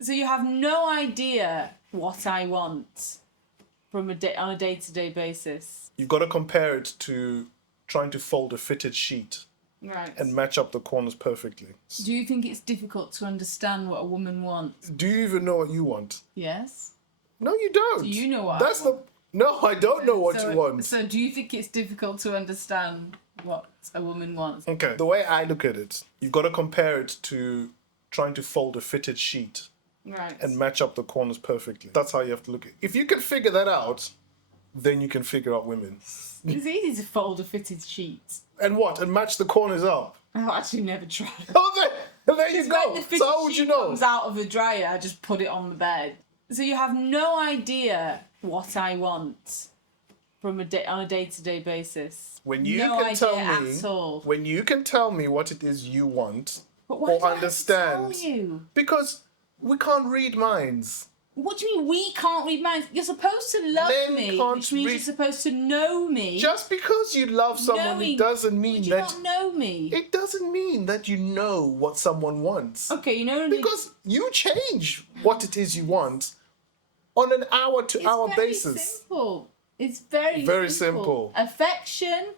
So you have no idea what I want on a day-to-day basis. You've got to compare it to trying to fold a fitted sheet. Right. And match up the corners perfectly. Do you think it's difficult to understand what a woman wants? Do you even know what you want? Yes. No, you don't. Do you know what That's I want? No, I don't know what you want. So do you think it's difficult to understand what a woman wants? Okay, the way I look at it, you've got to compare it to trying to fold a fitted sheet. Right. And match up the corners perfectly. That's how you have to look at it. If you can figure that out, then you can figure out women. It's easy to fold a fitted sheet. And what? And match the corners up. I've actually never tried. Oh, there you go. When the So how would you know? comes out of the dryer, I just put it on the bed. So you have no idea what I want on a day-to-day basis. When you no can idea tell me, at all. when you can tell me what it is you want But why or do I understand, have to tell you? because we can't read minds. What do you mean we can't read minds? You're supposed to love Men me, can't which means read- you're supposed to know me. Just because you love someone, Knowing- it doesn't mean Would you that not know me? it doesn't mean that you know what someone wants. Okay, you know Because you change what it is you want on an hour-to-hour it's very basis. simple. It's very simple. Affection,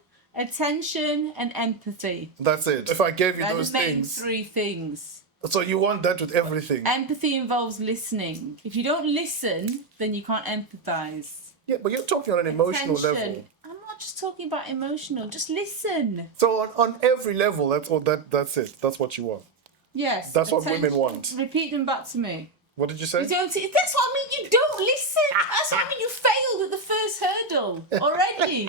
attention, and empathy. That's it. If I gave you They're those the main things, three things. so you want that with everything. Empathy involves listening. If you don't listen, then you can't empathize. Yeah, but you're talking on an emotional Attention. level. I'm not just talking about emotional. Just listen. So on every level, that's it. That's what you want. Yes. That's what women attention. want. Repeat them back to me. What did you say? You don't. That's what I mean. You don't listen. That's what I mean. You failed at the first hurdle already.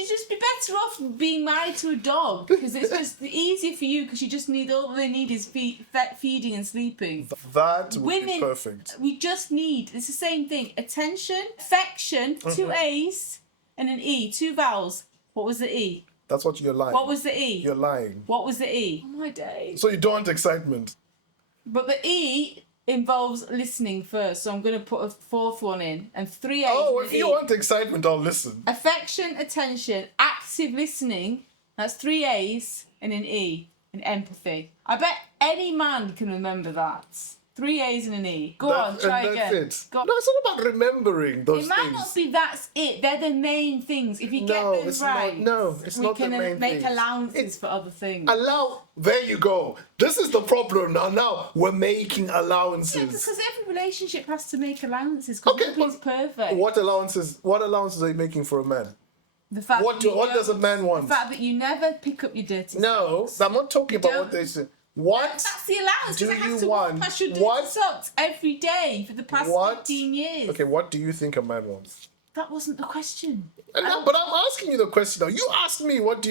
You just be better off being married to a dog because it's just easier for you because you just need all they need is feeding and sleeping. That would Women, be perfect. we just need. It's the same thing. Attention, affection, two A's and an E, two vowels. What was the E? That's what you're lying. What was the E? You're lying. What was the E? Oh my days. So you don't want excitement. But the E involves listening first, so I'm going to put a fourth one in, and three A's. Oh, and if an you E. want excitement, I'll listen. Affection, attention, active listening. That's three A's and an E, and empathy. I bet any man can remember that. Three A's and an E. Go on, try and again. that's it. Go on. No, it's not about remembering those It might things. not be that's it. They're the main things. If you get No, them it's right, not- no, it's we not the can main make things. allowances for other things. There you go. This is the problem now. Now we're making Yeah, allowances. because every relationship has to make allowances. Because Okay, nobody's perfect. What allowances? What allowances are you making for a man? The fact What that you does a man want? The fact that you never pick up your dirty No, socks. I'm not talking about don't- what they say. What That's the allowance. do because I have you to want? walk past your dirty What? socks every day for the past What? 15 years. Okay, what do you think a man wants? That wasn't the question. No, but I'm asking you the question now. You asked me what do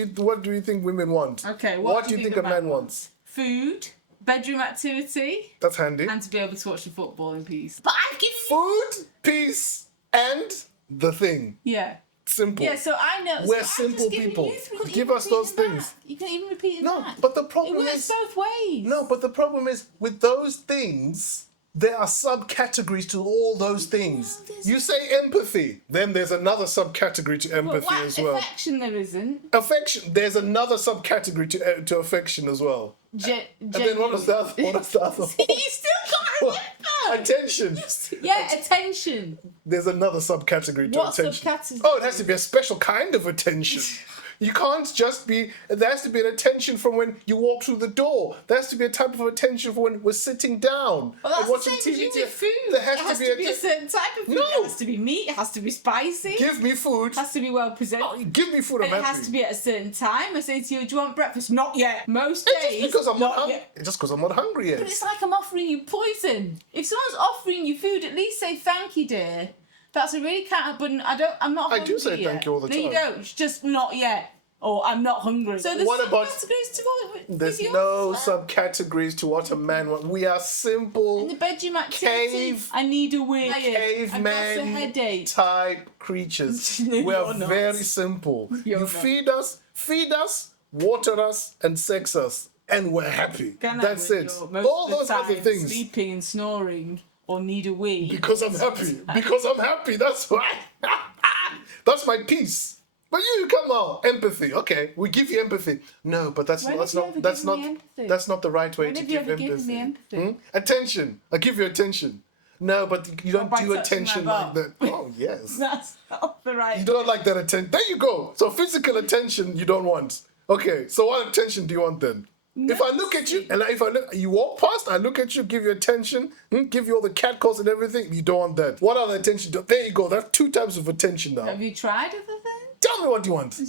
you think women want? Okay, What do you think a man wants? Food, bedroom activity, That's handy. and to be able to watch the football in peace. But I've given you... Food, peace, and the thing. Yeah. Simple. Yeah, so I know. We're so I've simple just given people. you three. You can Give even us those repeat them things. back. You can even repeat them No, back. but the It problem works is both ways. no, but the problem is with those things, there are subcategories to all those things. No, there's- You say empathy, then there's another subcategory to But empathy what as well. affection there isn't. Affection, there's another subcategory to affection as well. And then what was the other? What was the other? You still can't remember. Attention. Yeah, attention. There's another subcategory to What attention. subcategory? Oh, it has to be a special kind of attention. You can't just be, there has to be an attention from when you walk through the door. There has to be a type of attention for when we're sitting down Well, that's and the watching same TV. as you with food. There It has, has to be, a certain type of food. No. It has to be meat. It has to be spicy. Give me food. It has to be well presented. Oh, give me food, I'm And it happy. has to be at a certain time. I say to you, do you want breakfast? Not yet. Most It's days, just because I'm not, not yet. just because I'm not hungry yet. But it's like I'm offering you poison. If someone's offering you food, at least say thank you, dear. That's a really kind of, but I'm not I hungry do say yet. thank you all the No, you time. don't. It's just not yet. Or I'm not hungry. So there's What about- subcategories to what? There's with no yours. subcategories to what a man wants. We are In simple, the bedroom activity, I need a wig. I've got a caveman headache. type creatures. No, We are you're not. very simple. You're You not. feed us, water us, and sex us, and we're happy. Can I That's with it. your- most All of the those other time, things. Sleeping and snoring or need a wee. Because I'm happy. Because I'm happy. That's why. That's my peace. But you come on, empathy. Okay, we give you empathy. No, but that's When not have you ever that's given not me empathy? that's not the right way When to have you give ever given me empathy. empathy? Attention. I give you attention. No, but you don't by do touching attention my like butt. that. Oh yes. That's not the right. You don't like that attention. There you go. So physical attention you don't want. Okay, so what attention do you want then? If I look at you and if I look, you walk past, I look at you, give you attention, give you all the cat calls and everything. You don't want that. What other attention? There you go. That's 2 types of attention now. Have you tried other things? Tell me what you want. I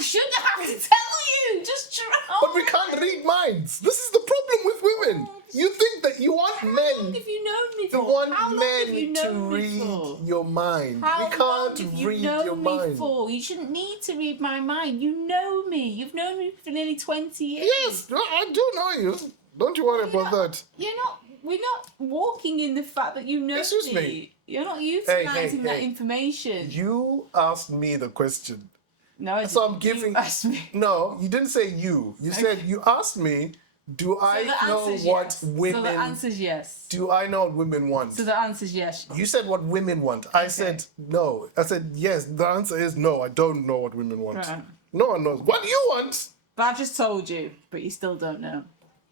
shouldn't have to tell you. Just try. But we can't read minds. This is the problem with women. You think that you want How long men. have you known me for? You want How long have you men to known me read for? your mind. How We long can't have you read known your me mind. for? You shouldn't need to read my mind. You know me. You've known me for nearly 20 years. Yes, I do know you. Don't you worry about that. We're not walking in the fact that you know Excuse me. me. You're not utilising that hey. information. You asked me the question. No, I So I'm didn't. giving. You asked me. No, you didn't say you. You said you asked me. Do I So the know answer's what yes. women? So the answer's yes. Do I know what women want? So the answer's yes. You said what women want. I said no. I said yes. The answer is no. I don't know what women want. Right. No one knows. What do you want? But I've just told you, but you still don't know.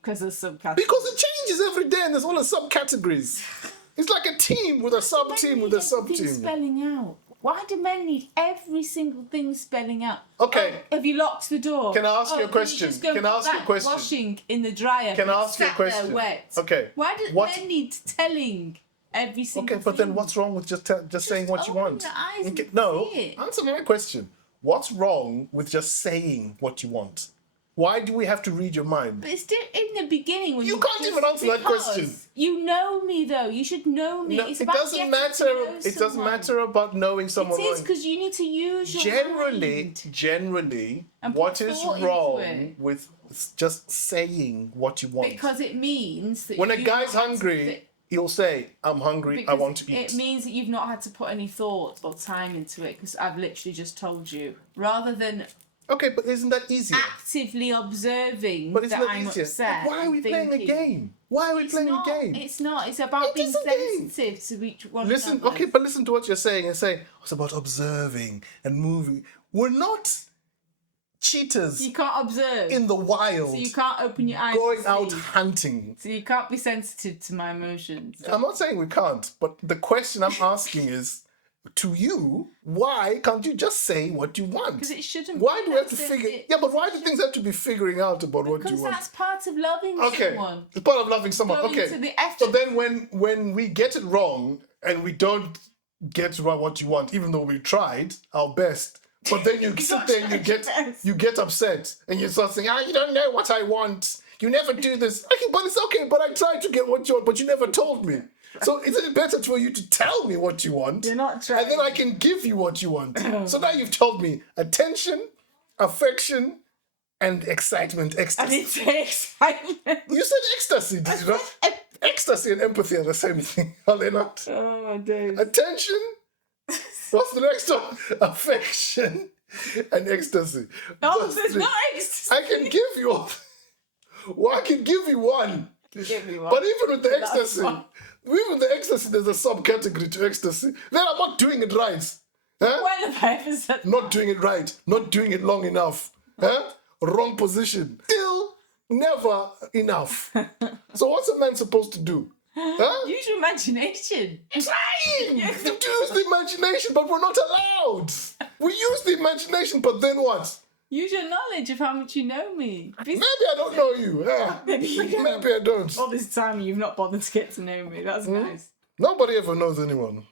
Because there's subcategories. Because it changes every day and there's all the subcategories. It's like a team with a sub-team with a Everything sub-team. spelling out. Why do men need every single thing spelling out? Okay. Oh, have you locked the door? Can I ask you a can question? just go Can I put ask you a that question? Washing in the dryer. Can I and ask you a sat there question? Wet. Okay. Why do What- men need telling every single Okay, but thing? then what's wrong with just saying what you open want? your eyes and Okay, no, see it. answer my question. What's wrong with just saying what you want? Why do we have to read your mind? But it's still in the beginning when You can't even answer that because question. You know me though. You should know me. No, It's it about doesn't getting matter. to know It doesn't someone. matter about knowing someone. It is because you need to use your mind. Generally, And what put is thought into wrong it. with just saying what you want? Because it means that When a you've guy's not had to hungry, fit- he'll say, "I'm hungry. I because want to eat." it means that you've not had to put any thought or time into it because I've literally just told you. Rather than Okay, but isn't that easier? actively observing But isn't that that I'm easier? upset. Why are we playing a thinking, game? Why are we It's playing not, a game? It's not. It's about It being is a game. sensitive to each one Listen, another. okay, but listen to what you're saying and say, it's about observing and moving. We're not cheaters You can't observe. in the wild So you can't open your eyes. going to out see. hunting. So you can't be sensitive to my emotions. I'm not saying we can't, but the question I'm asking is, to you, why can't you just say what you want? Because it shouldn't. Why be do we have to that figure? simple. Yeah, but why do things have to be figuring out about what you Because want? that's part of loving Okay, someone. it's part of loving someone. Going Okay, to the so effort. then when we get it wrong and we don't get what you want, even though we tried our best, but then you sit there and you get upset and you start saying, you don't know what I want. You never do this. Okay, but it's okay. But I tried to get what you want, but you never told me. So isn't it better for you to tell me what you want? You're not trying. And then I can give you what you want. So now you've told me attention, affection, and excitement, I ecstasy. need to excitement. You said ecstasy, did you not? Ecstasy and empathy are the same thing, are they not? Oh my days. Attention. What's the next one? Affection and ecstasy. Oh, Those there's three. no ecstasy. I can give you all. Well, I can give you one. Give me one. But even with the That's ecstasy, one. even with the ecstasy, there's a subcategory to ecstasy. Then I'm not doing it right. Huh? When have I ever said Not doing it right. Not doing it long enough. Huh? Wrong position. Still never enough. So what's a man supposed to do? Huh? use your imagination? Trying to use the imagination, but we're not allowed. We use the imagination, but then what? Use your knowledge of how much you know me. Maybe I don't know you. Yeah. Maybe you don't. Maybe I don't. All this time you've not bothered to get to know me. That's nice. Nobody ever knows anyone.